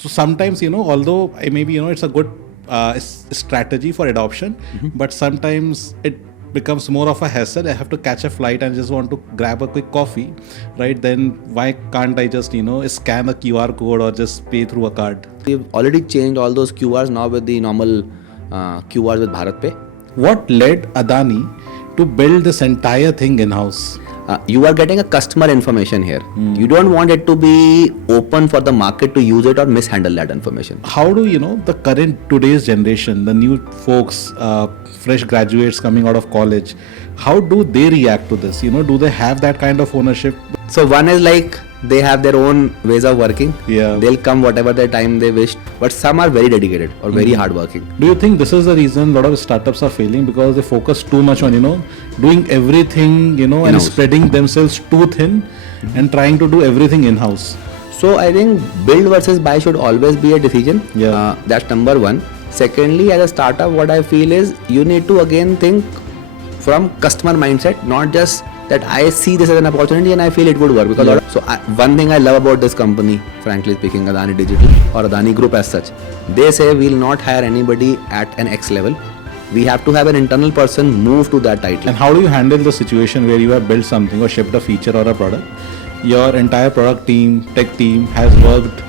So sometimes, although maybe, it's a good strategy for adoption, but sometimes it becomes more of a hassle. I have to catch a flight and just want to grab a quick coffee, right? Then why can't I just, scan a QR code or just pay through a card? We've already changed all those QRs now with the normal QRs with Bharat Pay. What led Adani to build this entire thing in-house? You are getting a customer information here. You don't want it to be open for the market to use it or mishandle that information. How do the current today's generation, the new folks, fresh graduates coming out of college, how do they react to this? Do they have that kind of ownership? So one is like they have their own ways of working. Yeah. They'll come whatever the time they wish. But some are very dedicated or very hardworking. Do you think this is the reason a lot of startups are failing? Because they focus too much on, doing everything, and In-house. spreading themselves too thin and trying to do everything in-house. So I think build versus buy should always be a decision. Yeah. That's number one. Secondly, as a startup, what I feel is you need to again think from customer mindset, not just that I see this as an opportunity and I feel it would work. Because one thing I love about this company, frankly speaking, Adani Digital or Adani Group as such, they say we'll not hire anybody at an X level. We have to have an internal person move to that title. And how do you handle the situation where you have built something or shipped a feature or a product? Your entire product team, tech team has worked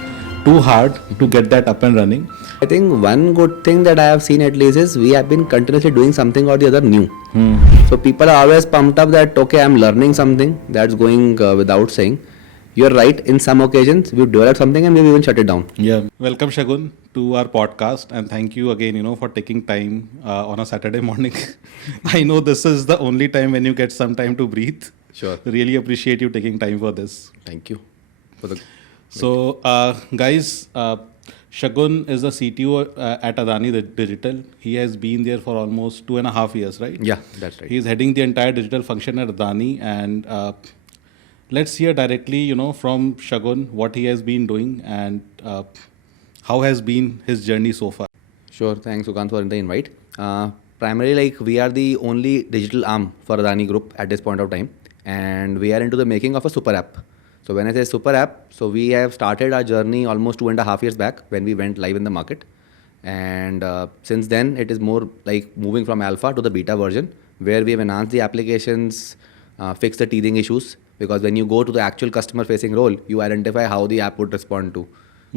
too hard to get that up and running. I think one good thing that I have seen at least is we have been continuously doing something or the other new. So people are always pumped up that, okay, I'm learning something that's going without saying. You're right, in some occasions we've developed something and we've even shut it down. Yeah. Welcome, Shagun, to our podcast, and thank you again, for taking time on a Saturday morning. I know this is the only time when you get some time to breathe. Sure. Really appreciate you taking time for this. Thank you. So, guys, Shagun is the CTO at Adani Digital. He has been there for almost 2.5 years, right? Yeah, that's right. He is heading the entire digital function at Adani, and let's hear directly, from Shagun what he has been doing and how has been his journey so far. Sure, thanks Sukant for the invite. Primarily, we are the only digital arm for Adani Group at this point of time, and we are into the making of a super app. So when I say super app, so we have started our journey almost 2.5 years back when we went live in the market. And since then, it is more like moving from alpha to the beta version, where we have enhanced the applications, fixed the teething issues, because when you go to the actual customer facing role, you identify how the app would respond to.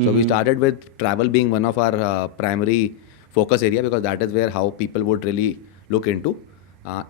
So we started with travel being one of our primary focus area, because that is where how people would really look into.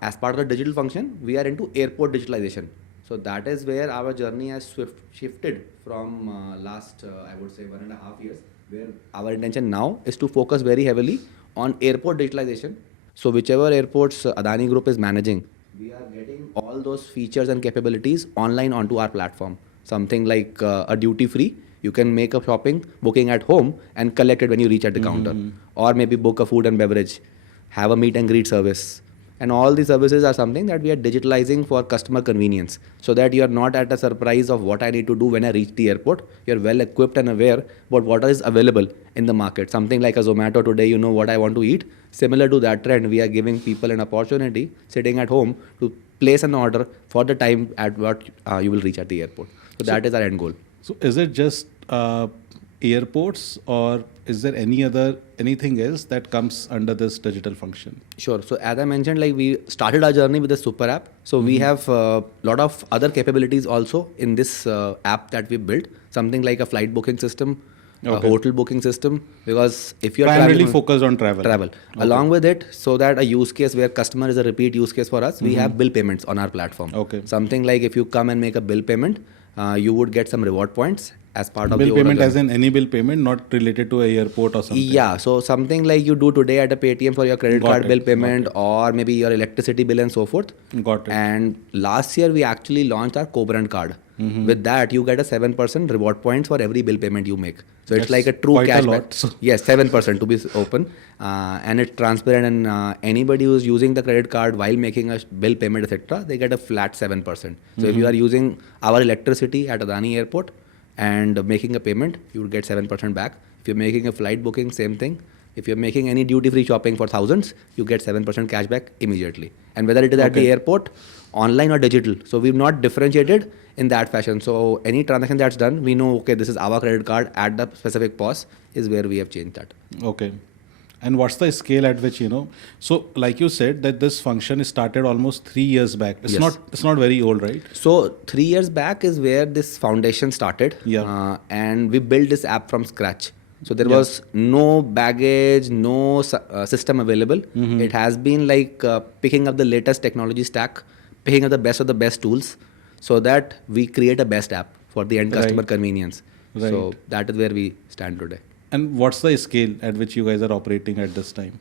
As part of the digital function, we are into airport digitalization. So that is where our journey has shifted from last, I would say, 1.5 years, where our intention now is to focus very heavily on airport digitalization. So whichever airports Adani Group is managing, we are getting all those features and capabilities online onto our platform. Something like a duty free, you can make a shopping booking at home and collect it when you reach at the counter. Or maybe book a food and beverage, have a meet and greet service. And all these services are something that we are digitalizing for customer convenience, so that you are not at a surprise of what I need to do when I reach the airport. You are well equipped and aware about what is available in the market. Something like a Zomato today, you know what I want to eat. Similar to that trend, we are giving people an opportunity sitting at home to place an order for the time at what you will reach at the airport. So that is our end goal. So is it just airports, or is there anything else that comes under this digital function? Sure. So as I mentioned, like we started our journey with the super app. So we have a lot of other capabilities also in this app that we built. Something like a flight booking system, a hotel booking system. Because if you're primarily focused on travel. Okay. Along with it, so that a use case where customer is a repeat use case for us, we have bill payments on our platform. Okay. Something like if you come and make a bill payment, you would get some reward points as part of the bill payment, as in any bill payment, not related to a airport or something. Yeah, so something like you do today at a Paytm for your credit card bill payment, or maybe your electricity bill and so forth. Got it. And last year we actually launched our co-brand card. With that, you get a 7% reward points for every bill payment you make. So it's like a true cashback. Yes, 7% to be open, and it's transparent. And anybody who's using the credit card while making a bill payment, etc., they get a flat 7%. So if you are using our electricity at Adani Airport and making a payment, you will get 7% back. If you're making a flight booking, same thing. If you're making any duty-free shopping for thousands, you get 7% cashback immediately. And whether it is at the airport, online or digital. So we've not differentiated in that fashion. So any transaction that's done, we know, okay, this is our credit card at the specific POS is where we have changed that. Okay. And what's the scale at which, so like you said that this function is started almost 3 years back. It's not very old, right? So 3 years back is where this foundation started. Yeah. And we built this app from scratch. So there was no baggage, no system available. It has been like picking up the latest technology stack, picking up the best of the best tools so that we create a best app for the end customer convenience. Right. So that is where we stand today. And what's the scale at which you guys are operating at this time?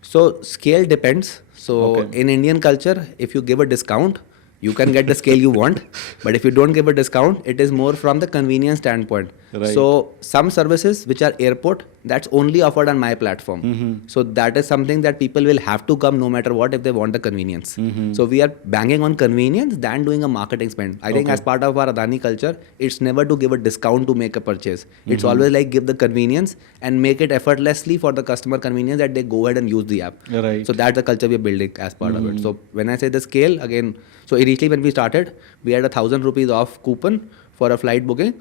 So scale depends. So in Indian culture, if you give a discount, you can get the scale you want. But if you don't give a discount, it is more from the convenience standpoint. Right. So some services which are airport, that's only offered on my platform. So that is something that people will have to come no matter what if they want the convenience. So we are banging on convenience than doing a marketing spend. I think as part of our Adani culture, it's never to give a discount to make a purchase. It's always like give the convenience and make it effortlessly for the customer convenience that they go ahead and use the app. Right. So that's the culture we're building as part of it. So when I say the scale, again, so initially when we started, we had 1,000 rupees off coupon for a flight booking.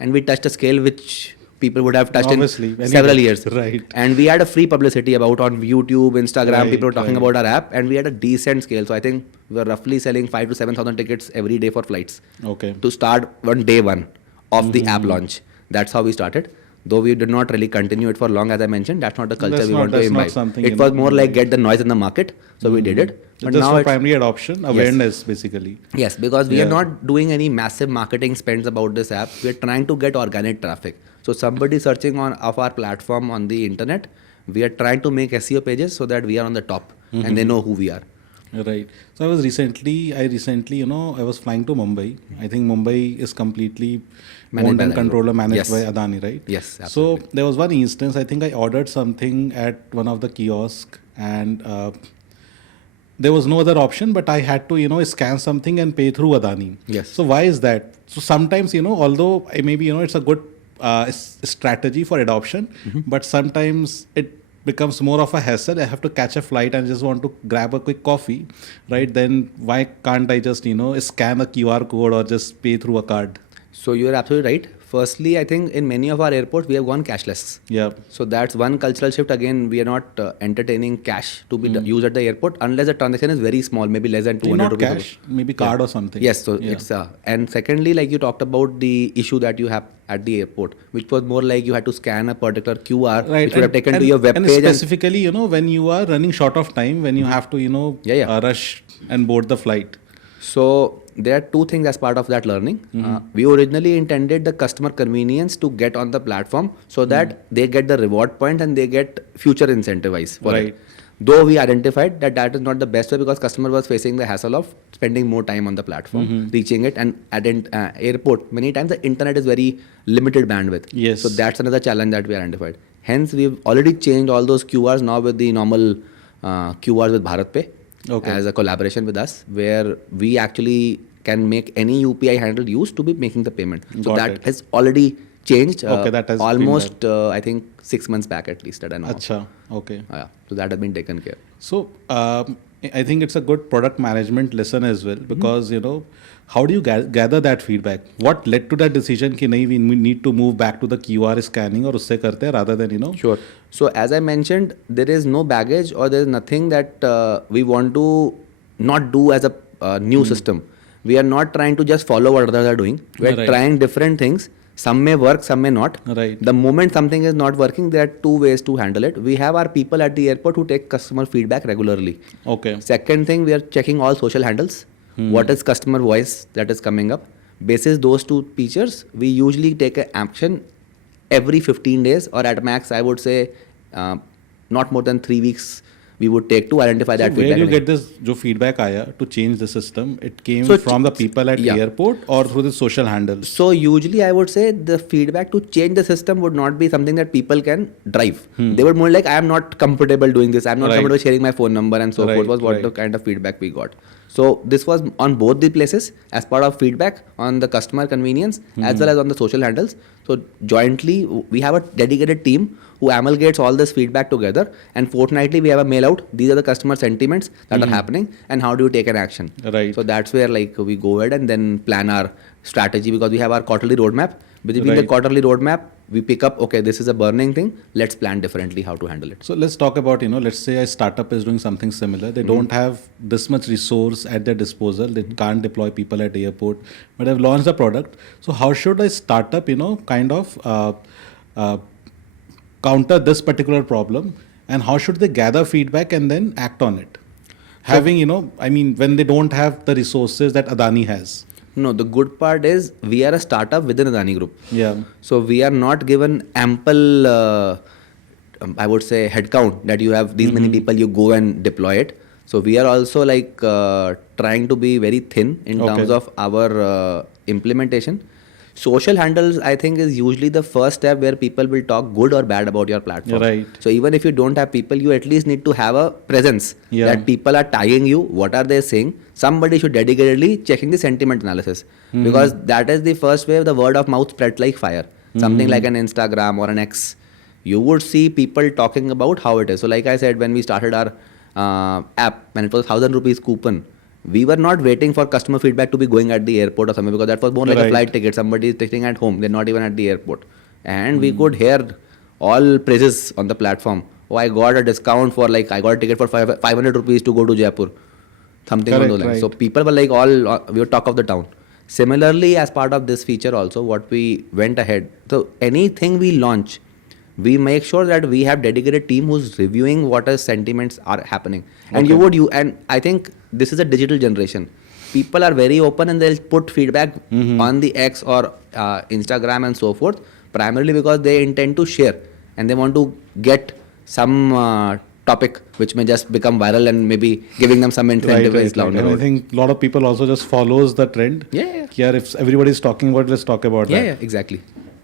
And we touched a scale which people would have touched in several years. Right. And we had a free publicity about on YouTube, Instagram, people were talking about our app, and we had a decent scale. So I think we were roughly selling 5,000 to 7,000 tickets every day for flights. Okay. To start on day one of the app launch. That's how we started. Though we did not really continue it for long, as I mentioned, that's not the culture we want to imbibe. It was more like get the noise in the market. So we did it. But just now for primary adoption, awareness basically. Yes, because we are not doing any massive marketing spends about this app. We are trying to get organic traffic. So somebody searching on of our platform on the internet, we are trying to make SEO pages so that we are on the top and they know who we are. Right. So I recently, I was flying to Mumbai. I think Mumbai is completely owned and controlled and managed by Adani, right? Yes, absolutely. So there was one instance, I think I ordered something at one of the kiosks and there was no other option, but I had to, scan something and pay through Adani. Yes. So why is that? So sometimes, although maybe, it's a good strategy for adoption, but sometimes it becomes more of a hassle. I have to catch a flight and just want to grab a quick coffee, right? Then why can't I just, scan a QR code or just pay through a card? So you're absolutely right. Firstly, I think in many of our airports, we have gone cashless. Yeah. So that's one cultural shift. Again, we are not entertaining cash to be used at the airport unless the transaction is very small, maybe less than 200 not rupees. Cash, maybe card or something. Yes, so it's and secondly, like you talked about the issue that you have at the airport, which was more like you had to scan a particular QR, right, which would have taken to your web and page. Specifically, when you are running short of time, when you have to, rush and board the flight. So there are two things as part of that learning. We originally intended the customer convenience to get on the platform so that they get the reward point and they get future incentivized for it. Though we identified that that is not the best way because customer was facing the hassle of spending more time on the platform, reaching it, and at an airport, many times the internet is very limited bandwidth. Yes. So that's another challenge that we identified. Hence, we've already changed all those QRs now with the normal QRs with BharatPe as a collaboration with us, where we actually can make any UPI handle used to be making the payment. So that has already changed. That has almost I think 6 months back at least that I know. Acha, okay. So that has been taken care. So I think it's a good product management lesson as well because how do you gather that feedback? What led to that decision कि नहीं we need to move back to the QR scanning और उससे करते हैं rather than Sure. So as I mentioned, there is no baggage or there is nothing that we want to not do as a new system. We are not trying to just follow what others are doing. We are trying different things. Some may work, some may not. Right. The moment something is not working, there are two ways to handle it. We have our people at the airport who take customer feedback regularly. Okay. Second thing, we are checking all social handles. What is customer voice that is coming up? Basis those two features, we usually take an action every 15 days or at max, I would say, not more than 3 weeks. We would take to identify that feedback. Where do you get this जो feedback आया to change the system? It came from the people at the airport or through the social handles? So usually I would say the feedback to change the system would not be something that people can drive. They would more like, I am not comfortable doing this. I am not comfortable sharing my phone number and so forth was what the kind of feedback we got. So this was on both the places as part of feedback on the customer convenience as well as on the social handles. So jointly we have a dedicated team who amalgates all this feedback together, and fortnightly we have a mail out. These are the customer sentiments that are happening, and how do you take an action? Right. So that's where like we go ahead and then plan our strategy, because we have our quarterly roadmap. Between the quarterly roadmap, we pick up, okay, this is a burning thing. Let's plan differently how to handle it. So let's talk about, let's say a startup is doing something similar. They don't have this much resource at their disposal. They can't deploy people at the airport, but have launched the product. So how should a startup, kind of counter this particular problem, and how should they gather feedback and then act on it? Having, when they don't have the resources that Adani has. No, the good part is we are a startup within Adani Group. Yeah. So we are not given ample, I would say, headcount that you have these many people, you go and deploy it. So we are also like trying to be very thin in terms of our implementation. Social handles, I think, is usually the first step where people will talk good or bad about your platform. Right. So even if you don't have people, you at least need to have a presence that people are tagging you. What are they saying? Somebody should dedicatedly checking the sentiment analysis, because that is the first way the word of mouth spread like fire. Something like an Instagram or an X, you would see people talking about how it is. So like I said, when we started our app, when it was 1,000 rupees coupon, we were not waiting for customer feedback to be going at the airport or something, because that was more like a flight ticket. Somebody is sitting at home, they're not even at the airport. And we could hear all praises on the platform. Oh, I got a discount for I got a ticket for 500 rupees to go to Jaipur. Something on those lines. So people were like we were talk of the town. Similarly, as part of this feature also, what we went ahead. So anything we launch, we make sure that we have dedicated team who's reviewing what sentiments are happening. And and I think this is a digital generation. People are very open and they'll put feedback on the X or Instagram and so forth, primarily because they intend to share and they want to get some topic which may just become viral and maybe giving them some incentive. And I think a lot of people also just follows the trend. Yeah. If everybody's talking about it, let's talk about that. Yeah, exactly.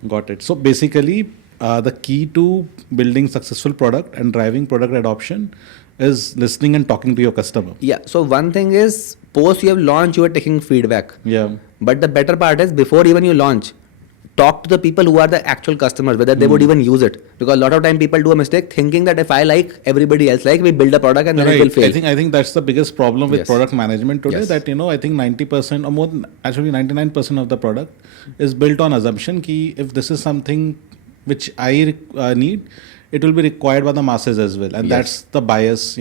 Got it. So basically, the key to building successful product and driving product adoption is listening and talking to your customer. Yeah. So one thing is, post you have launched, you are taking feedback. Yeah. But the better part is, before even you launch, talk to the people who are the actual customers, whether they would even use it. Because a lot of time people do a mistake thinking that if I like, everybody else like, we build a product and then it will fail. I think that's the biggest problem with product management today, that I think 90% or more than, actually 99% of the product is built on assumption ki if this is something which I need, it will be required by the masses as well. And that's the bias,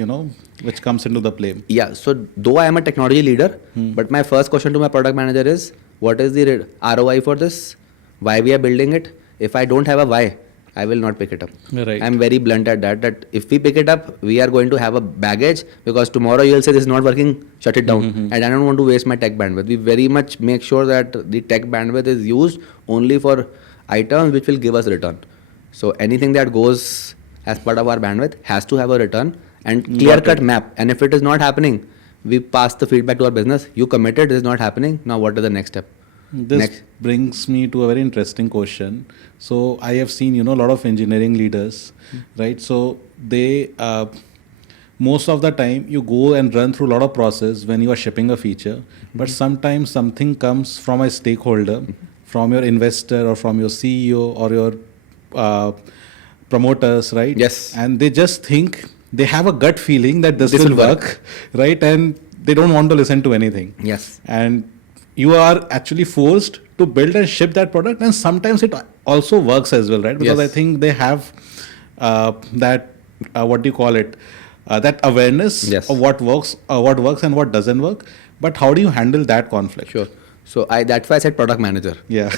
which comes into the play. Yeah. So though I am a technology leader, but my first question to my product manager is, what is the ROI for this? Why we are building it? If I don't have a why, I will not pick it up. Right. I'm very blunt at that if we pick it up, we are going to have a baggage, because tomorrow you'll say this is not working, shut it down. And I don't want to waste my tech bandwidth. We very much make sure that the tech bandwidth is used only for items which will give us return. So anything that goes as part of our bandwidth has to have a return and clear-cut map. And if it is not happening, we pass the feedback to our business. You committed, this is not happening. Now what is the next step? This brings me to a very interesting question. So I have seen, a lot of engineering leaders, right? So they, most of the time you go and run through a lot of process when you are shipping a feature, but sometimes something comes from a stakeholder, from your investor or from your CEO or your promoters, right? Yes. And they just think, they have a gut feeling that this will work, right? And they don't want to listen to anything. Yes. And you are actually forced to build and ship that product, and sometimes it also works as well, right? Because I think they have that what do you call it? That awareness of what works and what doesn't work. But how do you handle that conflict? Sure. So that's why I said product manager. Yeah.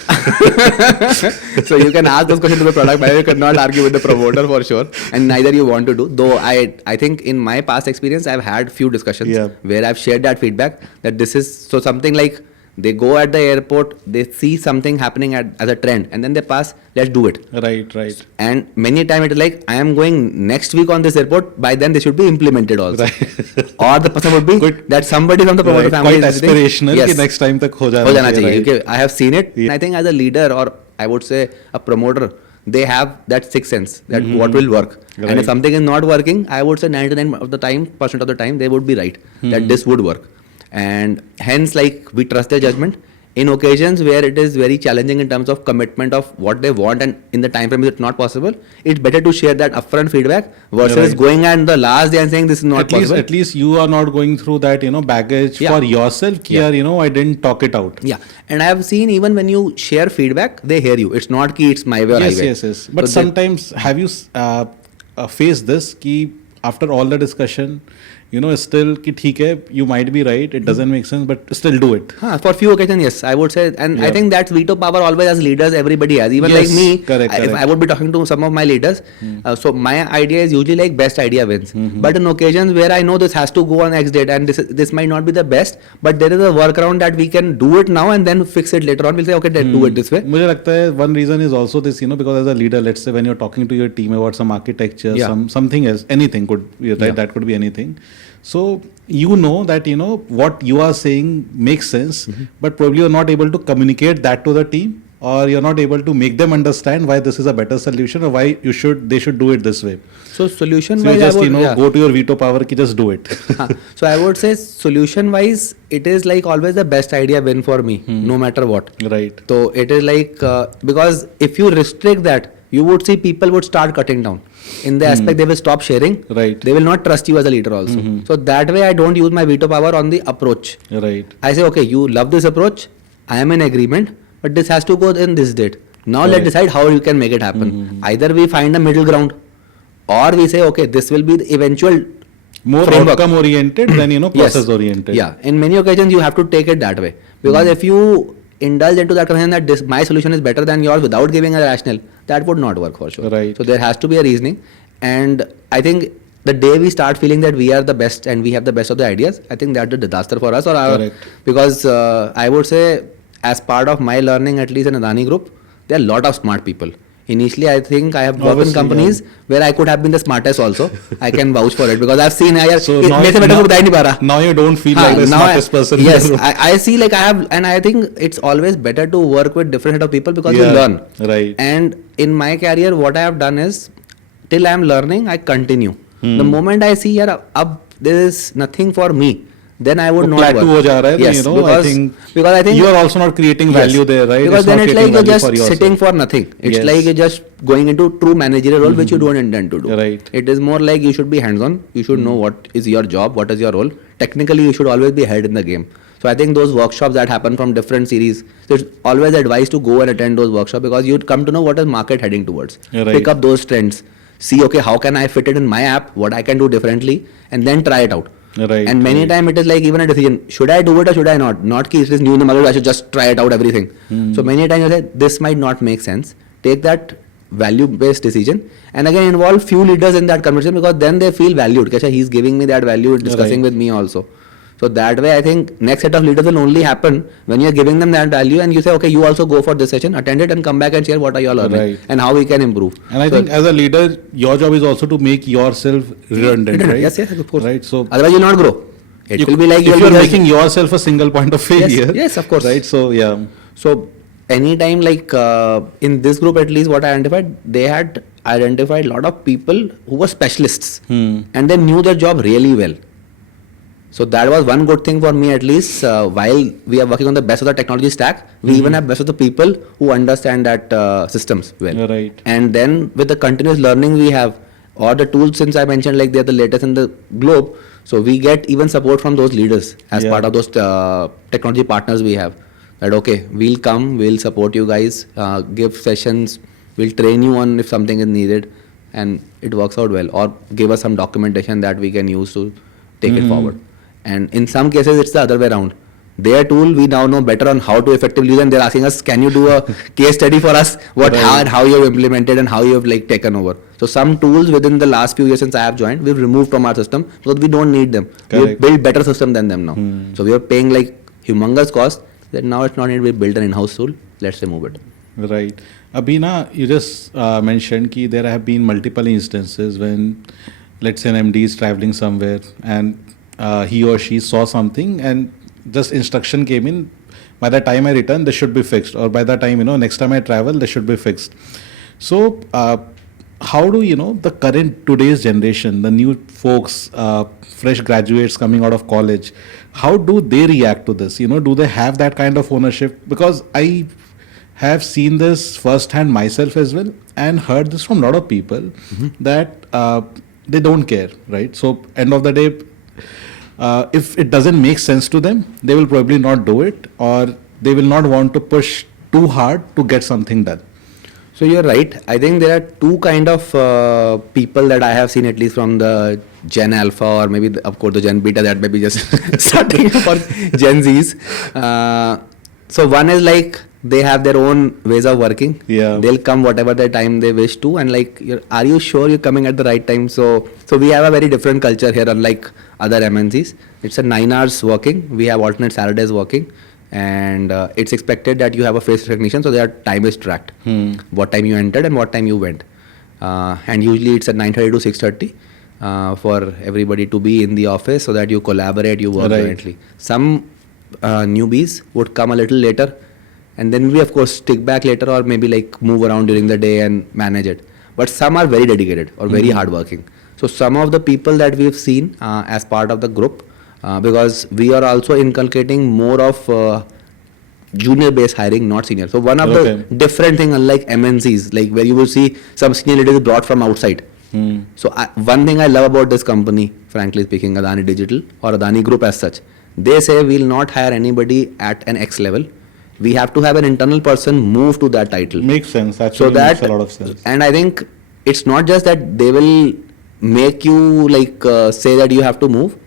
So you can ask those questions to the product manager. You cannot argue with the promoter for sure, and neither you want to do. Though I think in my past experience, I've had few discussions where I've shared that feedback, that this is so something like, they go at the airport, they see something happening as a trend, and then they pass, let's do it. Right. And many times it is like, I am going next week on this airport, by then they should be implemented also. Right. Or the person would be that somebody from the promoter family quite aspirational, ki next time tak ho jana chahiye. Okay, I have seen it. I think as a leader, or I would say a promoter, they have that sixth sense that what will work. And if something is not working, I would say 99% of the time they would be right that this would work. and hence like we trust their judgment. In occasions where it is very challenging in terms of commitment of what they want and in the time frame it's not possible, it's better to share that upfront feedback versus Right. going at the last day and saying this is not possible. At least you are not going through that, baggage Yeah. for yourself. Yeah. I didn't talk it out. Yeah, and I have seen even when you share feedback, they hear you. It's not ki it's my way or highway. Yes. But So sometimes have you faced this ki after all the discussion, still ki theek hai, you might be right, it doesn't make sense, but still do it. For few occasions, yes, I would say, and I Yeah. think that's veto power always as leaders everybody has. Even Yes, like me, correct. if I would be talking to some of my leaders, so my idea is usually like best idea wins. But in occasions where I know this has to go on X date and this might not be the best, but there is a workaround that we can do it now and then fix it later on. We'll say okay, then do it this way. मुझे लगता है one reason is also this, because as a leader, let's say when you're talking to your team about some architecture, Yeah. something else, anything could be, right? Yeah. That could be anything. So that what you are saying makes sense, but probably you're not able to communicate that to the team, or you're not able to make them understand why this is a better solution or why they should do it this way. So solution So you wise, just I would, go to your veto power ki just do it. So I would say solution wise, it is like always the best idea win for me, no matter what. Right. So it is like because if you restrict that, you would see people would start cutting down. In the aspect they will stop sharing. Right. They will not trust you as a leader also. So that way I don't use my veto power on the approach. Right. I say okay, you love this approach, I am in agreement, but this has to go in this date. Now let's decide how you can make it happen. Either we find a middle ground, or we say okay, this will be the eventual More framework. outcome oriented than process oriented. Yeah, in many occasions you have to take it that way, because if you indulge into that conversation that this my solution is better than yours without giving a rationale, that would not work for sure. Right. So there has to be a reasoning, and I think the day we start feeling that we are the best and we have the best of the ideas, I think that's a disaster for us. Correct. Because I would say as part of my learning, at least in Adani Group, there are a lot of smart people. Initially, I think I have worked in Obviously, companies where I could have been the smartest also. I can vouch for it because I've seen So now you don't feel like the smartest person. in Yes, the room. I see like I have, and I think it's always better to work with different set of people because you Yeah, learn. right. And in my career, what I have done is, till I am learning, I continue. The moment I see here, there is nothing for me, then I would वो not plateau work. हो जा रहा है, Yes, then, because I think you are also not creating value there, right? Because then not it's like creating you're value just for yourself. sitting for nothing. It's Yes. like you're just going into true managerial role which you don't intend to do. Right. It is more like you should be hands-on. You should know what is your job, what is your role. Technically, you should always be ahead in the game. So I think those workshops that happen from different series, there's always advice to go and attend those workshops because you'd come to know what is market heading towards. Right. Pick up those trends. See, okay, how can I fit it in my app? What I can do differently, and then try it out. Right. And many times it is like even a decision: should I do it or should I not? Not ki it is new in the market, I should just try it out everything. So many times you say this might not make sense. Take that value-based decision, and again involve few leaders in that conversation because then they feel valued. Kesha, he's giving me that value, discussing Right. with me also. So that way, I think next set of leaders will only happen when you're giving them that value and you say, okay, you also go for this session, attend it, and come back and share what are you all learning Right. and how we can improve. And I So- think as a leader, your job is also to make yourself redundant, right? Yes, of course. Right. So Otherwise, you'll not grow. It will be like if you'll you're be just- making yourself a single point of failure. yes, of course. Right. So yeah. So anytime like in this group at least what I identified, they had identified a lot of people who were specialists and they knew their job really well. So that was one good thing for me at least. While we are working on the best of the technology stack, we even have best of the people who understand that systems well. Right. And then with the continuous learning we have, or the tools since I mentioned like they're the latest in the globe, so we get even support from those leaders as Yeah. part of those technology partners we have. That okay, we'll come, we'll support you guys, give sessions, we'll train you on if something is needed, and it works out well. Or give us some documentation that we can use to take it forward. And in some cases, it's the other way around. Their tool, we now know better on how to effectively use, and they're asking us, "Can you do a case study for us? How you have implemented and how you have like taken over?" So some tools within the last few years since I have joined, we've removed from our system because we don't need them. We Correct. build better system than them now. So we are paying like humongous cost. That now it's not needed. We build an in-house tool. Let's remove it. Right. Abhina, you just mentioned that there have been multiple instances when, let's say, an MD is traveling somewhere and he or she saw something and just instruction came in, by the time I return, this should be fixed, or by the time, next time I travel, this should be fixed. So how do the current today's generation, the new folks, fresh graduates coming out of college, how do they react to this? Do they have that kind of ownership? Because I have seen this firsthand myself as well, and heard this from a lot of people that they don't care, right? So end of the day, if it doesn't make sense to them, they will probably not do it, or they will not want to push too hard to get something done. So you're right. I think there are two kind of people that I have seen, at least from the Gen Alpha, or maybe of course the Gen Beta that may be just starting for Gen Zs. So one is like they have their own ways of working. Yeah. They'll come whatever the time they wish to, and like, are you sure you're coming at the right time? So we have a very different culture here, unlike other MNCs. It's a 9 hours working. We have alternate Saturdays working. And it's expected that you have a face recognition, so their time is tracked. What time you entered and what time you went. And usually it's at 9:30 to 6:30 for everybody to be in the office, so that you collaborate, you work jointly. Some newbies would come a little later, and then we of course stick back later, or maybe like move around during the day and manage it. But some are very dedicated or very hardworking. So some of the people that we've seen as part of the group, because we are also inculcating more of junior based hiring, not senior. So one of the different thing, unlike MNCs, like where you will see some senior leaders brought from outside. So one thing I love about this company, frankly speaking, Adani Digital or Adani Group as such, they say we'll not hire anybody at an X level. We have to have an internal person move to that title. Makes sense. Actually, makes a lot of sense. And I think it's not just that they will make you like say that you have to move.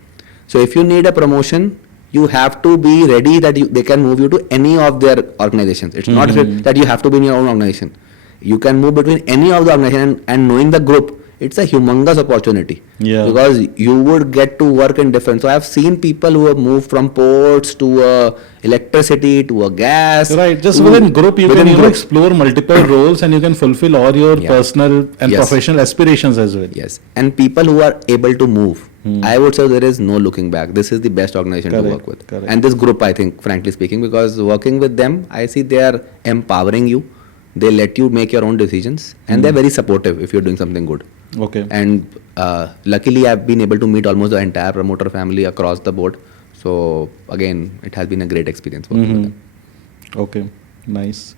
So if you need a promotion, you have to be ready that they can move you to any of their organizations. It's not that you have to be in your own organization. You can move between any of the organization, and knowing the group, it's a humongous opportunity. Yeah. Because you would get to work in different. So I've seen people who have moved from ports to electricity to a gas. Right. Just within group, you can explore multiple roles, and you can fulfill all your personal and professional aspirations as well. Yes. And people who are able to move, I would say there is no looking back. This is the best organization to work with. And this group, I think, frankly speaking, because working with them, I see they are empowering you. They let you make your own decisions, and they're very supportive if you're doing something good. Okay. And luckily, I've been able to meet almost the entire promoter family across the board. So again, it has been a great experience working with them. Okay, nice.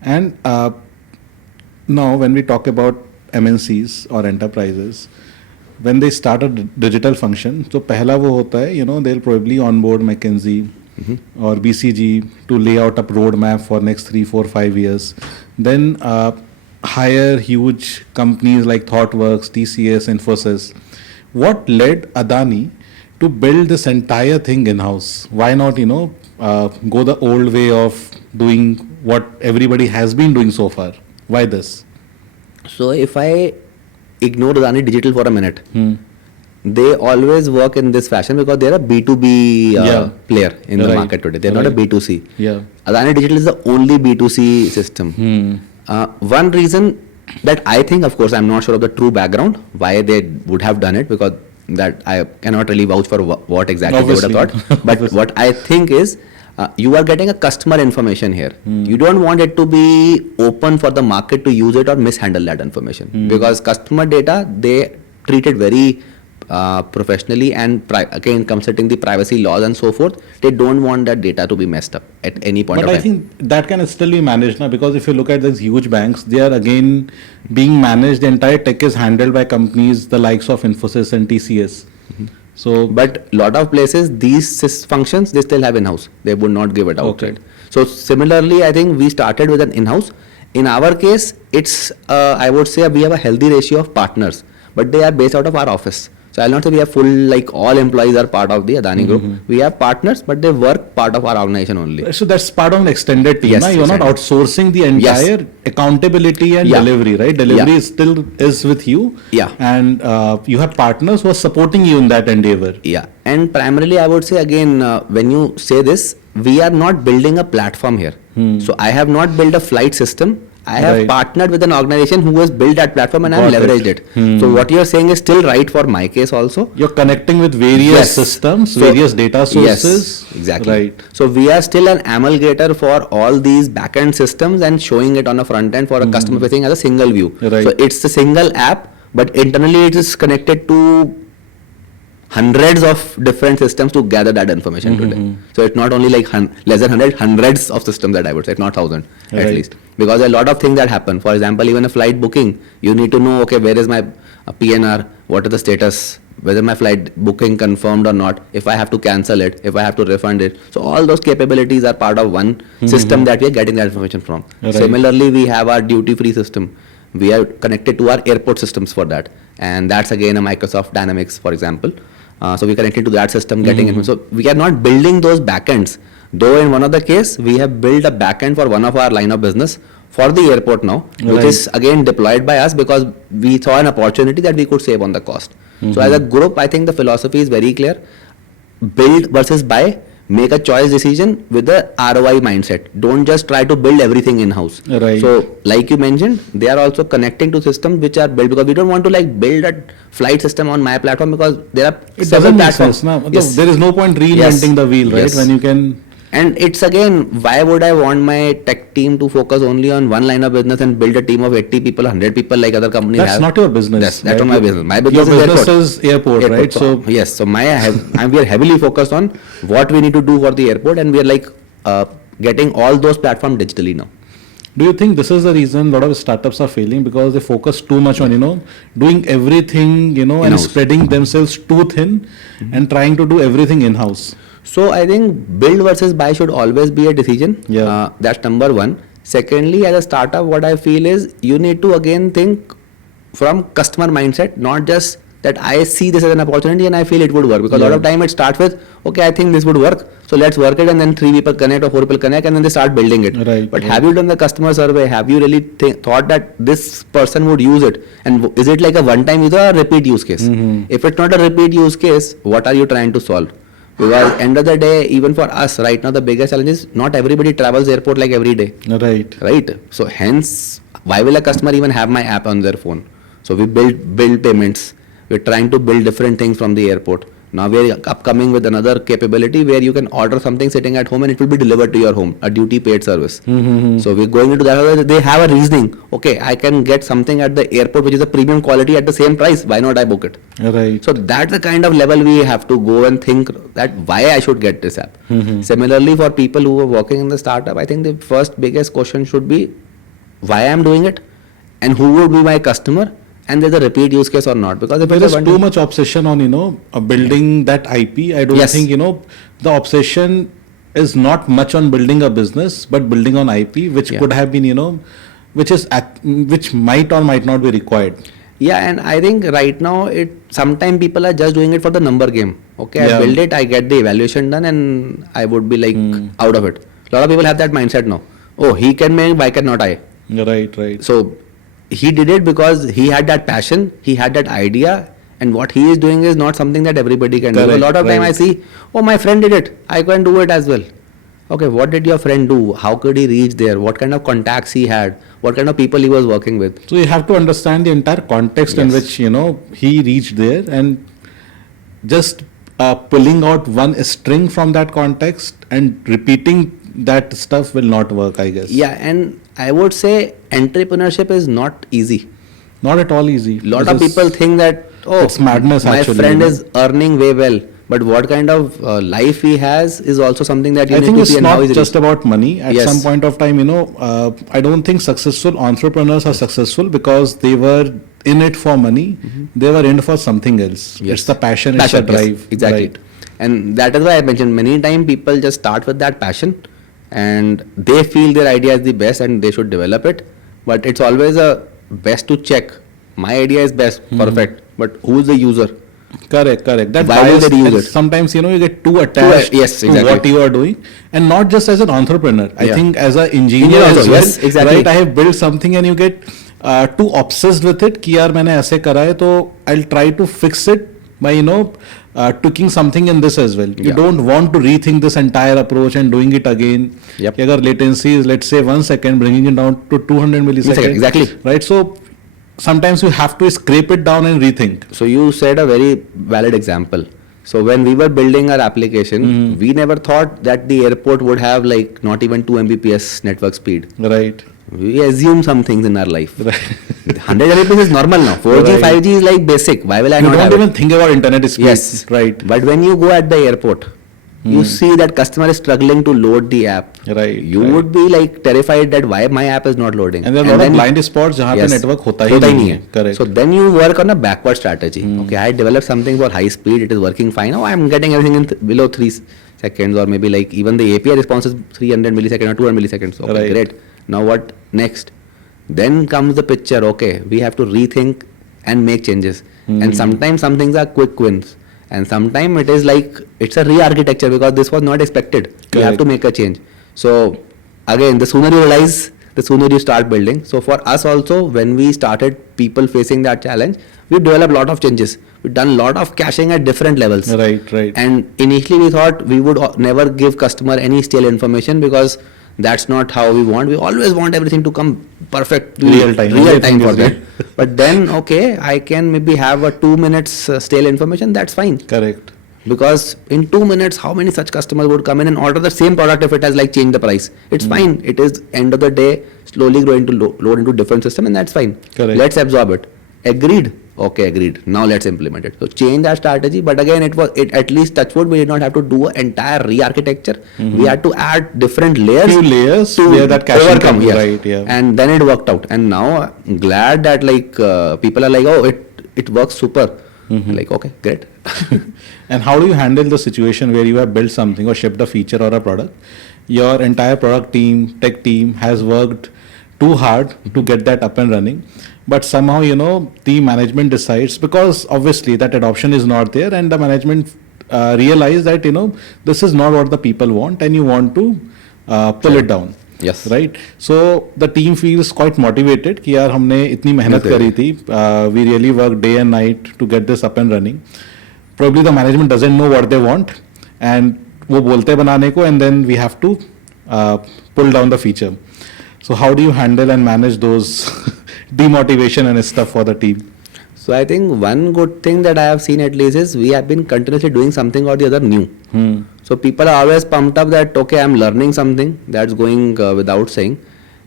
And now, when we talk about MNCs or enterprises, when they start a digital function, so पहला वो होता है, they'll probably onboard McKinsey or BCG to lay out a roadmap for next 3, 4, 5 years. Then hire huge companies like ThoughtWorks, TCS, Infosys. What led Adani to build this entire thing in-house? Why not, go the old way of doing what everybody has been doing so far? Why this? So if I ignore Adani Digital for a minute, they always work in this fashion because they're a B2B player in the market today. They're not a B2C. Yeah. Adani Digital is the only B2C system. One reason that I think, of course, I'm not sure of the true background, why they would have done it, because that I cannot really vouch for what exactly they would have thought. But what I think is, you are getting a customer information here. You don't want it to be open for the market to use it or mishandle that information. Because customer data, they treat it very professionally, and again consulting the privacy laws and so forth, they don't want that data to be messed up at any point of time. But I think that can still be managed now, because if you look at these huge banks, they are again being managed. The entire tech is handled by companies the likes of Infosys and TCS. So, but lot of places, these functions they still have in-house. They would not give it outside. So similarly, I think we started with an in-house. In our case, it's I would say we have a healthy ratio of partners, but they are based out of our office. So I'll not say we have full, like all employees are part of the Adani Group. We have partners, but they work part of our organization only. So that's part of an extended team. Yes, You're not outsourcing the entire accountability and delivery, right? Delivery still is with you. Yeah. And you have partners who are supporting you in that endeavor. Yeah. And primarily, I would say again, when you say this, we are not building a platform here. So I have not built a flight system. I have Right. partnered with an organization who has built that platform and I have Got leveraged it. it. So what you're saying is still right for my case also. You're connecting with various Yes. systems, So- various data sources. Yes, exactly. Right. So we are still an amalgator for all these backend systems and showing it on a front end for a customer facing as a single view. Right. So it's a single app, but internally it is connected to hundreds of different systems to gather that information today. So it's not only like less than 100, hundreds of systems that I would say, not 1,000 at Right. least. Because a lot of things that happen. For example, even a flight booking, you need to know, okay, where is my PNR, what is the status, whether my flight booking confirmed or not, if I have to cancel it, if I have to refund it. So all those capabilities are part of one system that we are getting that information from. Right. Similarly, we have our duty-free system. We are connected to our airport systems for that. And that's again a Microsoft Dynamics, for example. So we connected to that system, getting it. So we are not building those backends. Though in one of the case, we have built a backend for one of our line of business for the airport now, which Right. is again deployed by us because we saw an opportunity that we could save on the cost. So as a group, I think the philosophy is very clear. Build versus buy. Make a choice decision with the ROI mindset. Don't just try to build everything in-house. Right. So like you mentioned, they are also connecting to systems which are built because we don't want to like build a flight system on my platform because there are It several doesn't make platforms. sense. No? Yes. There is no point reinventing the wheel, right? Yes. When you can. And it's again, why would I want my tech team to focus only on one line of business and build a team of 80 people, 100 people like other companies That's have? not your business. That's right? not my business. My business Your is business airport. is airport, right? So yes, so we are heavily focused on what we need to do for the airport, and we are like getting all those platforms digitally now. do you think this is the reason a lot of startups are failing because they focus too much on doing everything and In-house. spreading themselves too thin and trying to do everything in house? So I think build versus buy should always be a decision. Yeah. That's number one. Secondly, as a startup, what I feel is you need to again think from customer mindset, not just that I see this as an opportunity and I feel it would work. Because a lot Yeah. of time it starts with, okay, I think this would work, so let's work it, and then 3 people connect or 4 people connect, and then they start building it. Right, But right. have you done the customer survey? Have you really thought that this person would use it? And is it like a one-time user or repeat use case? If it's not a repeat use case, what are you trying to solve? Because end of the day, even for us right now, the biggest challenge is not everybody travels airport like every day, Right. right? So hence, why will a customer even have my app on their phone? So we build payments. We're trying to build different things from the airport. Now we're upcoming with another capability where you can order something sitting at home and it will be delivered to your home, a duty paid service. So we're going into that. They have a reasoning. Okay, I can get something at the airport which is a premium quality at the same price. Why not I book it? Right. So that's the kind of level we have to go and think that why I should get this app. Similarly, for people who are working in the startup, I think the first biggest question should be why I'm doing it and who would be my customer, and there's a repeat use case or not. Because if There it's is a too much obsession on building that IP. I don't Yes. think the obsession is not much on building a business, but building on IP, which Yeah. could have been which might or might not be required. Yeah, and I think right now sometimes people are just doing it for the number game. Okay, Yeah. I build it, I get the evaluation done, and I would be like out of it. A lot of people have that mindset now. Oh, he can make, why cannot I? Right. Right. So he did it because he had that passion, he had that idea, and what he is doing is not something that everybody can do. A Correct, lot of time I right. see, oh, my friend did it, I can do it as well. Okay, what did your friend do? How could he reach there? What kind of contacts he had? What kind of people he was working with? So you have to understand the entire context in Yes. which he reached there, and just pulling out one string from that context and repeating that stuff will not work, I guess. Yeah, and I would say entrepreneurship is not easy. Not at all easy. Lot This of is- people think that, oh, it's madness my actually, friend you know. is earning way well. But what kind of life he has is also something that you I need think to it's see and how not is just about money. At Yes. some point of time, I don't think successful entrepreneurs are successful because they were in it for money. They were in it for something else. Yes. It's the passion, it's Passion, the yes, drive. exactly. Right. And that is why I mentioned many times people just start with that passion and they feel their idea is the best and they should develop it. But it's always a best to check. My idea is best, perfect. But who is the user? Correct. That Why will bias, they use and it? sometimes you get too attached yes, to exactly. what you are doing, and not just as an entrepreneur. I Yeah. think as an Engineer engineer as also, well. yes, exactly. Right, I have built something, and you get too obsessed with it. कि यार मैंने ऐसे करा है, तो I'll try to fix it by tweaking something in this as well. You Yeah. don't want to rethink this entire approach and doing it again. Yep. Agar latency is, let's say, 1 second, bringing it down to 200 milliseconds. Exactly. Right. So sometimes you have to scrape it down and rethink. So you said a very valid example. So when we were building our application, we never thought that the airport would have like not even 2 Mbps network speed. Right. We assume some things in our life. Right. 100 Mbps is normal now. 4G, Right. 5G is like basic. Why will I You not don't have even it? think about internet speed. Yes. Right. But when you go at the airport, you see that customer is struggling to load the app. Right. You right. would be like terrified that why my app is not loading. And there are a lot of blind spots जहाँ पे network होता ही नहीं है. Correct. So then you work on a backward strategy. Okay, I developed something for high speed. It is working fine. Oh, I'm getting everything in below 3 seconds, or maybe like even the API response is 300 milliseconds or 200 milliseconds. Okay, Right. great. Now what next? Then comes the picture. Okay, we have to rethink and make changes. And sometimes some things are quick wins. And sometimes it is like it's a re-architecture because this was not expected. You have Correct. to make a change. So again, the sooner you realize, the sooner you start building. So for us also, when we started people facing that challenge, we developed a lot of changes. We've done a lot of caching at different levels. Right. Right. And initially we thought we would never give customer any stale information because that's not how we want. We always want everything to come perfect, Real time. real time Everything for is that. real. But then, okay, I can maybe have a 2 minutes stale information. That's fine. Correct. Because in 2 minutes, how many such customers would come in and order the same product if it has like changed the price? It's fine. It is end of the day slowly going to load into different system, and that's fine. Correct. Let's absorb it. Agreed. Okay, agreed. Now let's implement it. So change our strategy, but again, it at least touchwood we did not have to do an entire re-architecture. We had to add different layers. Few layers to where that caching overcome. can be Yes. right. Yeah. And then it worked out. And now I'm glad that like people are like, oh, it works super. Like, okay, great. And how do you handle the situation where you have built something or shipped a feature or a product? Your entire product team, tech team has worked too hard to get that up and running. But somehow, the management decides, because obviously that adoption is not there, and the management realize that, this is not what the people want, and you want to pull it down. Yes. Right. So the team feels quite motivated कि यार हमने इतनी मेहनत करी थी. We really worked day and night to get this up and running. Probably the management doesn't know what they want, and वो बोलते बनाने को, and then we have to pull down the feature. So how do you handle and manage those demotivation and stuff for the team? So I think one good thing that I have seen at least is we have been continuously doing something or the other new. So people are always pumped up that okay, I'm learning something. That's going without saying.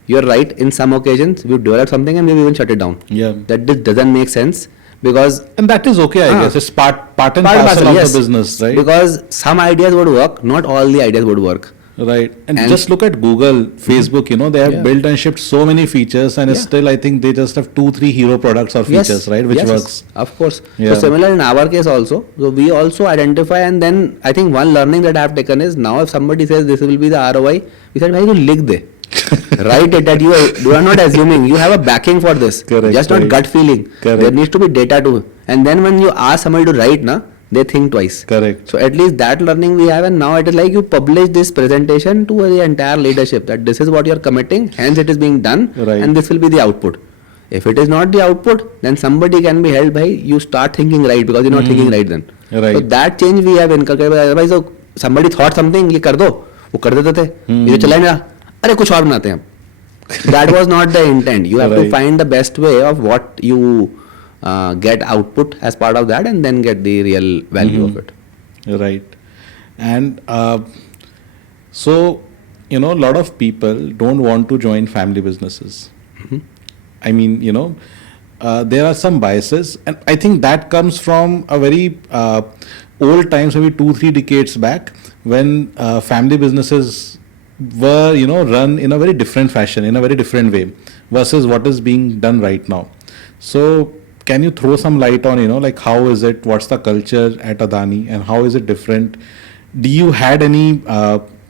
You're right. In some occasions, we develop something and we even shut it down. Yeah. That just doesn't make sense because And that is okay, I guess. It's part and parcel of yes. the business, right? Because some ideas would work, not all the ideas would work. Right. And just look at Google, Facebook, they have built and shipped so many features, and still I think they just have 2-3 hero products or features, right? Which works. Of course. Yeah. So similar in our case also. So we also identify, and then I think one learning that I have taken is now if somebody says this will be the ROI, we said, bhai, you likh de. Write it that you are not assuming. You have a backing for this. Correct, Just not gut feeling. Correct. There needs to be data too. And then when you ask somebody to write, they think twice. Correct. So at least that learning we have, and now it is like you publish this presentation to the entire leadership that this is what you are committing, hence it is being done, Right. and this will be the output. If it is not the output, then somebody can be held by you start thinking right because you're not thinking right then. Right. So that change we have inculcated. Otherwise, so somebody thought something, ये कर दो, वो कर देते थे, ये तो चला नहीं रहा, अरे कुछ और बनाते हैं. That was not the intent. You have to Right. find the best way of what you get output as part of that, and then get the real value of it. Right. And so, a lot of people don't want to join family businesses. I mean, there are some biases, and I think that comes from a very old times, maybe 2-3 decades back, when family businesses were, run in a very different fashion, in a very different way, versus what is being done right now. So, can you throw some light on, like how is it, what's the culture at Adani, and how is it different? Do you had any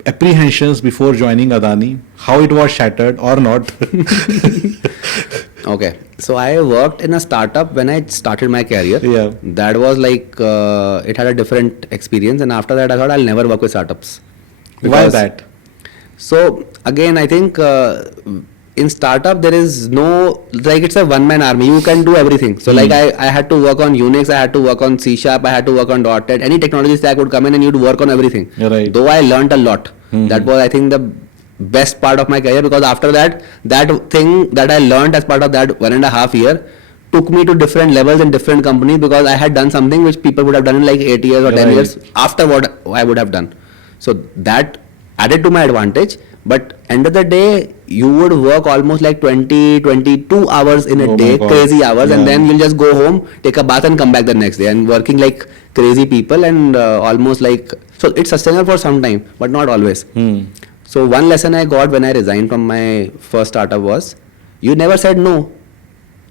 apprehensions before joining Adani? How it was shattered or not? Okay, so I worked in a startup when I started my career. Yeah. That was like it had a different experience, and after that I thought I'll never work with startups. Why that? So again, I think in startup there is no, like it's a one man army, you can do everything. So like I had to work on Unix, I had to work on C#, I had to work on .NET, any technology stack would come in and you'd work on everything. Right. Though I learned a lot. That was, I think, the best part of my career, because after that thing that I learned as part of that 1.5 year took me to different levels in different companies, because I had done something which people would have done in like 8 years or 10 years after what I would have done. So that added to my advantage. But end of the day, you would work almost like 22 hours in a day, crazy hours, and then you'll just go home, take a bath and come back the next day, and working like crazy people, and almost like, so it's sustainable for some time, but not always. So one lesson I got when I resigned from my first startup was, you never said no.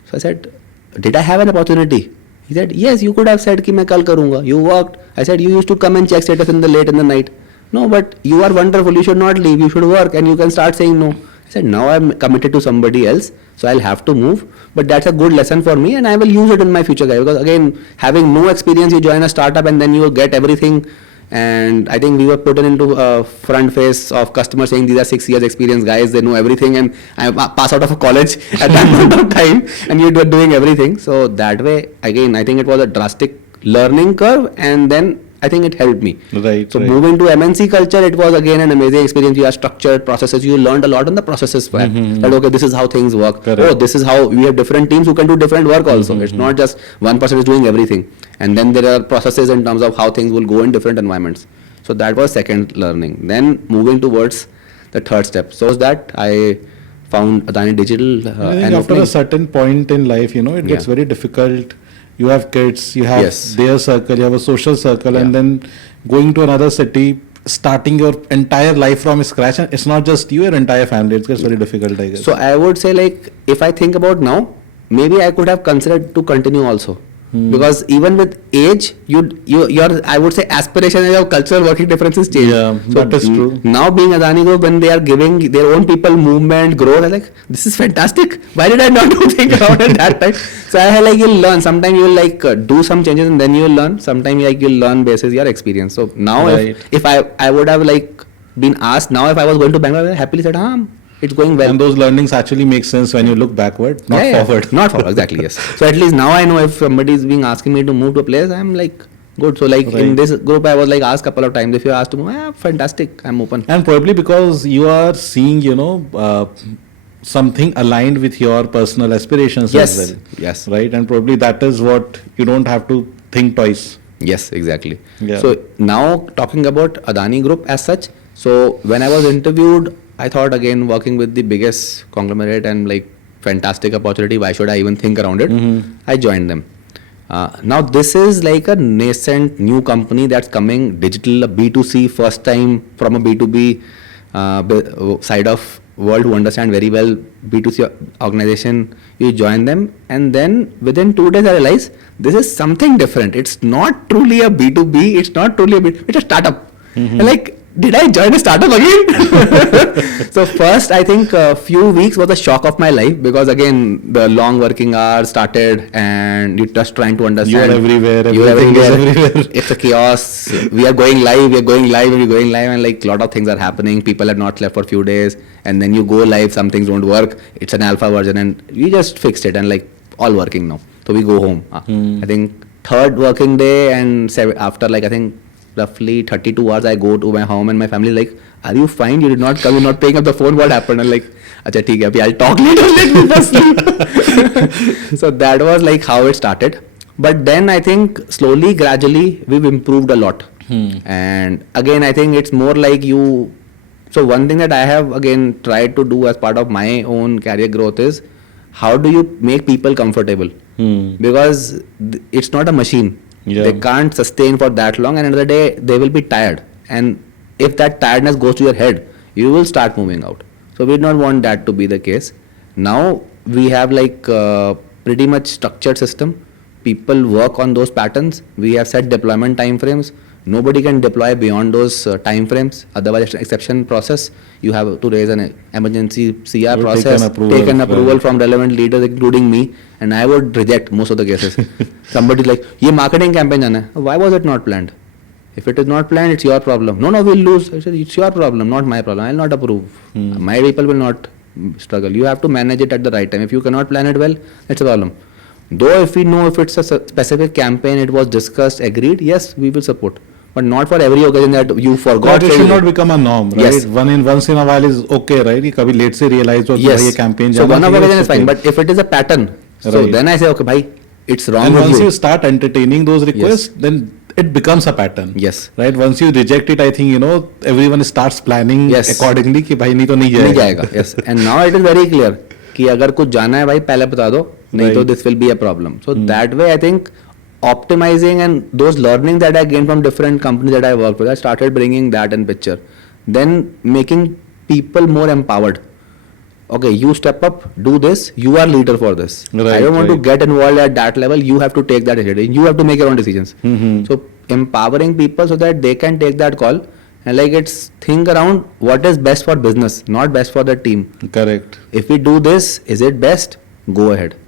So I said, did I have an opportunity? He said, yes, you could have said ki main kal karunga. You worked. I said, you used to come and check status late in the night. No, but you are wonderful, you should not leave, you should work, and you can start saying no. I said, now I'm committed to somebody else, so I'll have to move. But that's a good lesson for me, and I will use it in my future, guys. Because again, having no experience, you join a startup and then you get everything. And I think we were put into a front face of customers saying these are 6 years experience guys, they know everything, and I pass out of college at that point of time, and you're doing everything. So that way, again, I think it was a drastic learning curve, and then I think it helped me. Right. So moving to MNC culture, it was again an amazing experience. You have structured processes. You learned a lot on the processes. That okay, this is how things work. Correct. Oh, this is how we have different teams who can do different work also. It's not just one person is doing everything. And then there are processes in terms of how things will go in different environments. So that was second learning. Then moving towards the third step. So was that I found Adani Digital. I think after a certain point in life, it gets very difficult. You have kids, you have their circle, you have a social circle, and then going to another city, starting your entire life from scratch, and it's not just you, your entire family. It gets very difficult, I guess. So I would say, like, if I think about now, maybe I could have considered to continue also. Because even with age, your I would say aspiration and your cultural working differences change. Yeah, so that is true. Now being Adani Group, when they are giving their own people movement, growth, I'm like, this is fantastic. Why did I not think about it that time? So I like, you'll learn. Sometimes you'll like do some changes and then you'll learn. Sometimes like you'll learn basis your experience. So now if I would have like been asked now if I was going to Bangalore, I would have happily said, it's going well. And those learnings actually make sense when you look backward, not forward. Not forward, exactly, yes. So at least now I know if somebody is being asking me to move to a place, I'm like, good. So like in this group, I was like asked a couple of times, if you're asked to move, fantastic, I'm open. And probably because you are seeing, something aligned with your personal aspirations as well. Yes. Right? And probably that is what you don't have to think twice. Yes, exactly. Yeah. So now talking about Adani Group as such, so when I was interviewed, I thought again working with the biggest conglomerate and like fantastic opportunity, why should I even think around it? I joined them. Now this is like a nascent new company that's coming digital, a B2C, first time from a B2B side of world who understand very well B2C organization. You join them, and then within 2 days I realized this is something different. It's not truly a B2B, it's not truly it's a startup. And like, did I join a startup again? So first, I think a few weeks was a shock of my life, because again, the long working hours started and you're just trying to understand. You're everywhere, everything is everywhere. It's a chaos. We are going live, and like a lot of things are happening. People have not slept for a few days, and then you go live, some things don't work. It's an alpha version, and we just fixed it, and like all working now. So we go home. I think third working day, and after like I think roughly 32 hours, I go to my home, and my family is like, are you fine? You did not come, you're not paying up the phone, what happened? And like, acha theek hai, I'll talk later, let me first sleep. So that was like how it started. But then I think slowly, gradually, we've improved a lot. And again, I think it's more like so one thing that I have again tried to do as part of my own career growth is, how do you make people comfortable? Because it's not a machine. They can't sustain for that long, and at the end of the day, they will be tired. And if that tiredness goes to your head, you will start moving out. So we don't want that to be the case. Now we have like pretty much structured system. People work on those patterns. We have set deployment timeframes. Nobody can deploy beyond those timeframes. Otherwise, it's an exception process. You have to raise an emergency CR process, take an approval from relevant leaders, including me, and I would reject most of the cases. Somebody's like, "Ye marketing campaign jana hai." Why was it not planned? If it is not planned, it's your problem. No, we'll lose. I said, it's your problem, not my problem. I'll not approve. My people will not struggle. You have to manage it at the right time. If you cannot plan it well, that's a problem. Though if we know if it's a specific campaign, it was discussed, agreed, yes, we will support. But not for every occasion that you forgot. But it should not become a norm, right? Yes. Once in a while is okay, right? You kabhi late se realize or Yes. ये campaign So जाना one of चाहिए, occasion it's is fine. okay. But if it is a pattern, so Right. then I say, okay, bhai, it's wrong And with once you. you start entertaining those requests, then it becomes a pattern. Yes. Right? Once you reject it, I think, you know, everyone starts planning Yes. accordingly कि भाई नहीं तो नहीं नहीं जाएगा. जाएगा. Yes. And now it is very clear कि अगर कुछ जाना है भाई पहले बता दो, नहीं तो Right. this will be a problem. So that way I think optimizing and those learnings that I gained from different companies that I worked with, I started bringing that in picture. Then making people more empowered. Okay, you step up, do this, you are leader for this. Right, I don't want to right. get involved at that level, you have to take that initiative. You have to make your own decisions. Mhm. So empowering people so that they can take that call and like it's think around what is best for business, not best for the team. Correct. If we do this, is it best? Go ahead.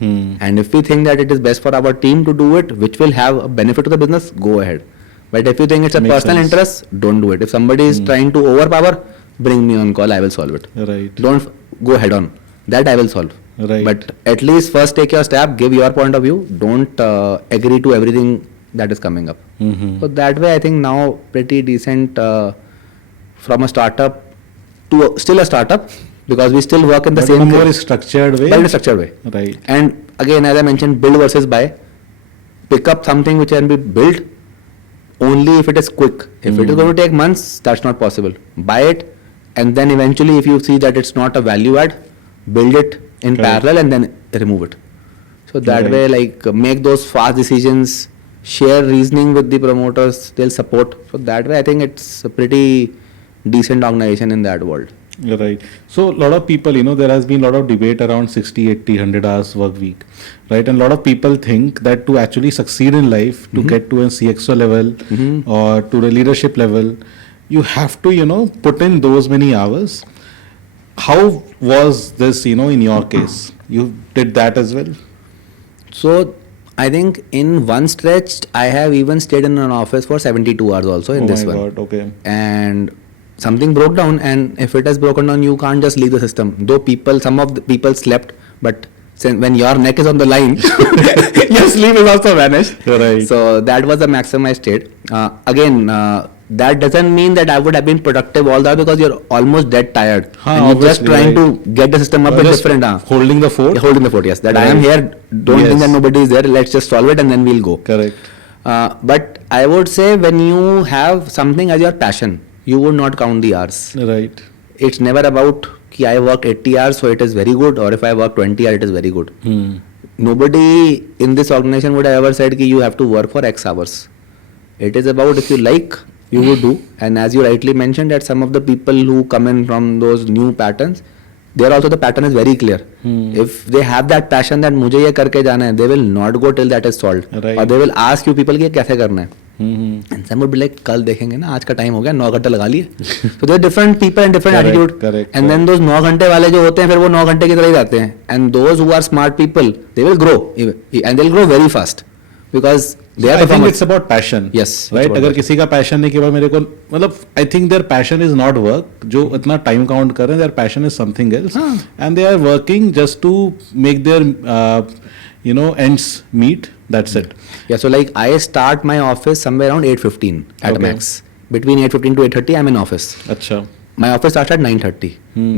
And if we think that it is best for our team to do it, which will have a benefit to the business, go ahead. But if you think it's a Makes personal sense. interest, don't do it. If somebody is trying to overpower, bring me on call, I will solve it. Right. Don't go head on. That I will solve. Right. But at least first take your step, give your point of view. Don't agree to everything that is coming up. Mhm. So that way, I think now pretty decent from a startup to still a startup because we still work in the But in same a more structured way. but in a structured way. Right. And again, as I mentioned, build versus buy. Pick up something which can be built only if it is quick. If it is going to take months, that's not possible. Buy it, and then eventually, if you see that it's not a value add, build it in Correct. parallel and then remove it. So that Right. way, like make those fast decisions, share reasoning with the promoters, they'll support. So that way, I think it's a pretty decent organization in that world. You're right. So a lot of people, you know, there has been a lot of debate around 60, 80, 100 hours work week, right? And a lot of people think that to actually succeed in life, to get to a CXO level or to the leadership level, you have to, you know, put in those many hours. How was this, you know, in your case? You did that as well? So I think in one stretch, I have even stayed in an office for 72 hours also in oh this my one. God, okay. And something broke down, and if it has broken down, you can't just leave the system. Though some of the people slept, but when your neck is on the line, your sleep is also vanished. Right. So that was the maximum I stayed. Again, that doesn't mean that I would have been productive all that because you're almost dead tired. And you're just obviously, trying right. to get the system up You're with just different. holding the fort. Holding the fort, yes. That I am Right. here. Don't think Yes. that nobody is there. Let's just solve it and then we'll go. Correct. But I would say when you have something as your passion, you would not count the hours. Right. It's never about कि I worked 80 hours, so it is very good, or if I work 20 hours, it is very good. Nobody in this organization would have ever said कि you have to work for X hours. It is about if you like, you would do. And as you rightly mentioned, that some of the people who come in from those new patterns, there also the pattern is very clear. If they have that passion that मुझे ये करके जाना है, they will not go till that is solved. Right. Or they will ask you people कि ये कैसे करना है. And some would be like, कल देखेंगे ना, आज का टाइम हो गया, 9 घंटे लगा लिए. So there are different people and different Correct, attitude. correct, And then those 9 घंटे वाले जो होते हैं, फिर वो 9 घंटे की तरह ही जाते हैं. And those who are smart people, they will grow, and they'll grow very fast because they are I think performers. it's about passion. Yes, it's right. about अगर passion. किसी का passion है कि भाई मेरे को मतलब I think their passion is not work. जो इतना time count कर रहे हैं, their passion is something else, and they are working just to make their ends meet. That's it. Yeah, so like I start my office somewhere around 8:15 at Okay. max. Between 8:15 to 8:30, I'm in office. अच्छा. My office starts at 9:30.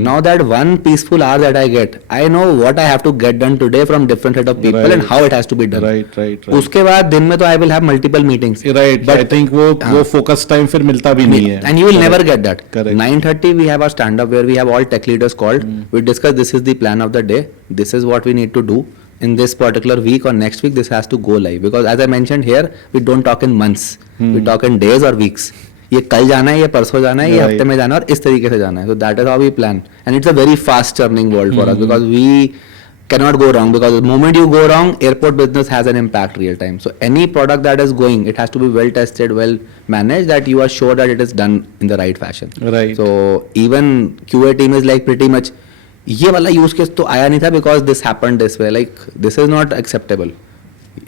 Now that one peaceful hour that I get, I know what I have to get done today from different set of people Right. and how it has to be done. Right. उसके बाद दिन में तो I will have multiple meetings. Right. But I think वो focus time फिर मिलता भी नहीं है. And you will never get that. Correct. 9:30 we have our stand up where we have all tech leaders called. We discuss this is the plan of the day. This is what we need to do in this particular week or next week. This has to go live because as I mentioned here, we don't talk in months. We talk in days or weeks. ये कल जाना है, ये परसों जाना है, ये Right. हफ्ते में जाना है और इस तरीके से जाना है. So that is how we plan. And it's a very fast churning world for us because we cannot go wrong because the moment you go wrong, airport business has an impact real time. So any product that is going, it has to be well tested, well managed, that you are sure that it is done in the right fashion. Right. So even QA team is like pretty much, ये वाला use case तो आया नहीं था because this happened this way. Like this is not acceptable.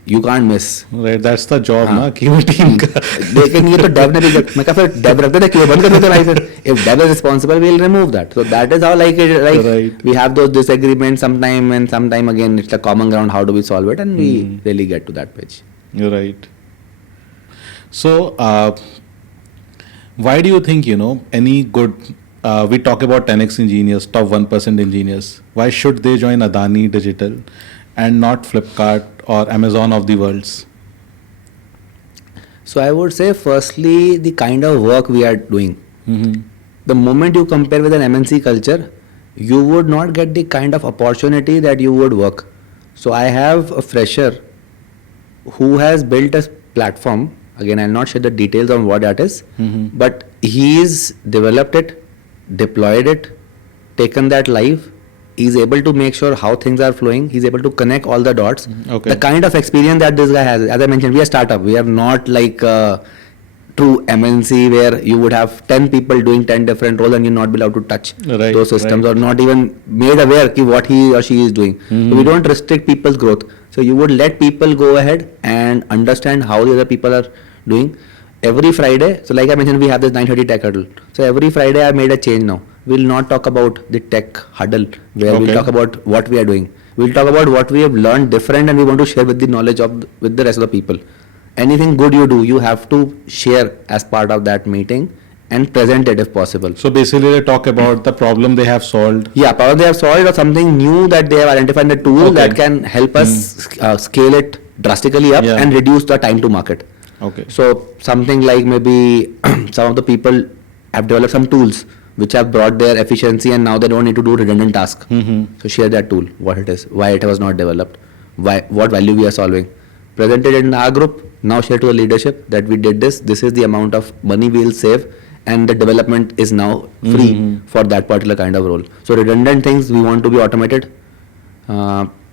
you can't miss. Right, that's the job ना कि वो team का. लेकिन ये तो dev ने भी मैं कहा फिर dev रखते थे क्यों बंद कर देते भाई फिर. If dev is responsible, we'll remove that. So that is how like Right. we have those disagreements sometime, and sometime again it's the common ground. How do we solve it? And we really get to that page. You're right. So why do you think any good we talk about 10x engineers, top 1% engineers, why should they join Adani Digital and not Flipkart or Amazon of the worlds? So I would say firstly the kind of work we are doing. The moment you compare with an MNC culture, you would not get the kind of opportunity that you would work. So I have a fresher who has built a platform. Again, I'll not share the details on what that is, but he's developed it, deployed it, taken that live. He's able to make sure how things are flowing. He's able to connect all the dots. Okay. The kind of experience that this guy has, as I mentioned, we are a startup. We are not like true MNC where you would have 10 people doing 10 different roles and you not be allowed to touch Right, those systems, right. or not even made aware ki what he or she is doing. So we don't restrict people's growth. So you would let people go ahead and understand how the other people are doing. Every Friday, so like I mentioned, we have this 9:30 tech huddle. So every Friday I made a change now. We'll not talk about the tech huddle where we'll Okay. talk about what we are doing. We'll talk about what we have learned different and we want to share with the knowledge of with the rest of the people. Anything good you do, you have to share as part of that meeting and present it if possible. So basically they talk about the problem they have solved. Yeah, probably they have solved or something new that they have identified in the tool Okay. that can help us scale it drastically up Yeah. and reduce the time to market. Okay. So something like maybe some of the people have developed some tools which have brought their efficiency and now they don't need to do redundant tasks. So share that tool, what it is, why it was not developed, why, what value we are solving. Present it in our group, now share to the leadership that we did this is the amount of money we will save, and the development is now free for that particular kind of role. So redundant things we want to be automated.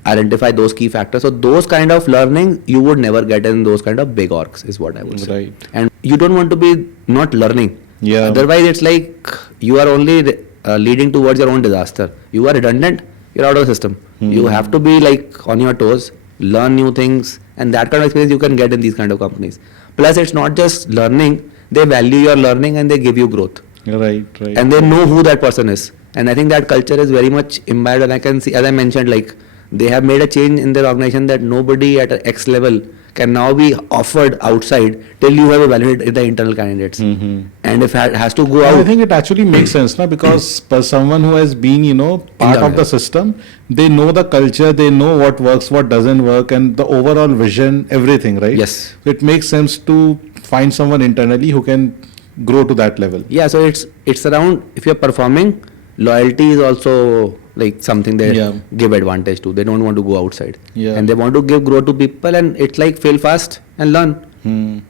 Identify those key factors. So those kind of learning you would never get in those kind of big orgs is what I would say. Right. And you don't want to be not learning. Yeah. Otherwise it's like you are only leading towards your own disaster. You are redundant, you're out of the system. You have to be like on your toes, learn new things, and that kind of experience you can get in these kind of companies. Plus it's not just learning, they value your learning and they give you growth. Right. And they know who that person is. And I think that culture is very much imbibed, and I can see, as I mentioned, like they have made a change in their organization that nobody at an X level can now be offered outside till you have evaluated the internal candidates. And if it has to go I out, think it actually makes sense, na? Because for someone who has been, part of the system, they know the culture, they know what works, what doesn't work, and the overall vision, everything, right? Yes. So it makes sense to find someone internally who can grow to that level. yeah, so it's around if you're performing, loyalty is also like something they Yeah. give advantage to. They don't want to go outside. Yeah. And they want to give growth to people, and it's like fail fast and learn.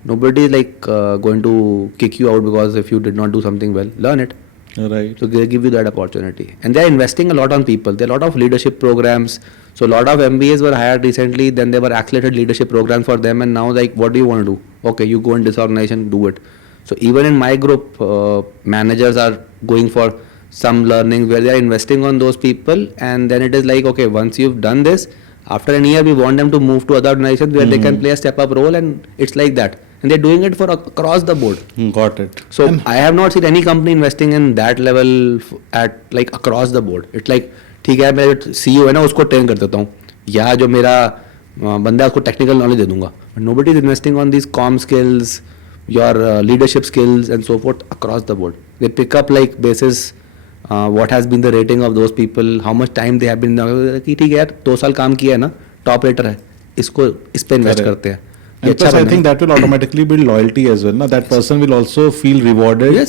Nobody is like going to kick you out because if you did not do something well, learn it. Right. So they give you that opportunity, and they are investing a lot on people. There are a lot of leadership programs. So a lot of MBAs were hired recently. Then there were accelerated leadership programs for them, and now like, what do you want to do? Okay, you go in this organization, do it. So even in my group, managers are going for some learning where they are investing on those people, and then it is like, okay, once you've done this, after a year we want them to move to other organizations where they can play a step up role, and it's like that. And they're doing it for across the board. Got it. So I have not seen any company investing in that level at like across the board. It's like, ठीक है मैं CEO है ना उसको train कर देता हूँ, या जो मेरा बंदा है उसको टेक्निकल नॉलेज दे दूंगा. Nobody is investing on these comm skills, your leadership skills and so forth across the board. They pick up like basis what has been the rating of those people, how much time they have been. कि ठीक है यार 2 साल काम किया है ना, top rater है, इसको इस पे इन्वेस्ट करते हैं. And plus, I think that will automatically build loyalty as well. Na? That person will also feel rewarded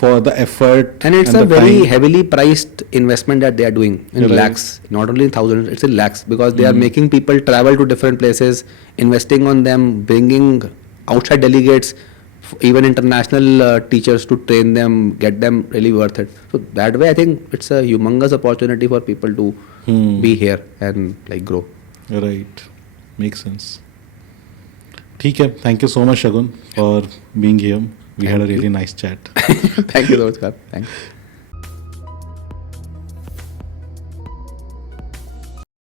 for the effort. And it's a the very time. heavily priced investment that they are doing in Right. lakhs, not only in thousands, it's in lakhs, because they are making people travel to different places, investing on them, bringing outside delegates, even international teachers to train them, get them really worth it. So that way, I think it's a humongous opportunity for people to be here and like grow. Right. Makes sense. ठीक है. Thank you so much, Shagun, for being here. We had a really nice chat. Thank you so much, Kar. Thanks.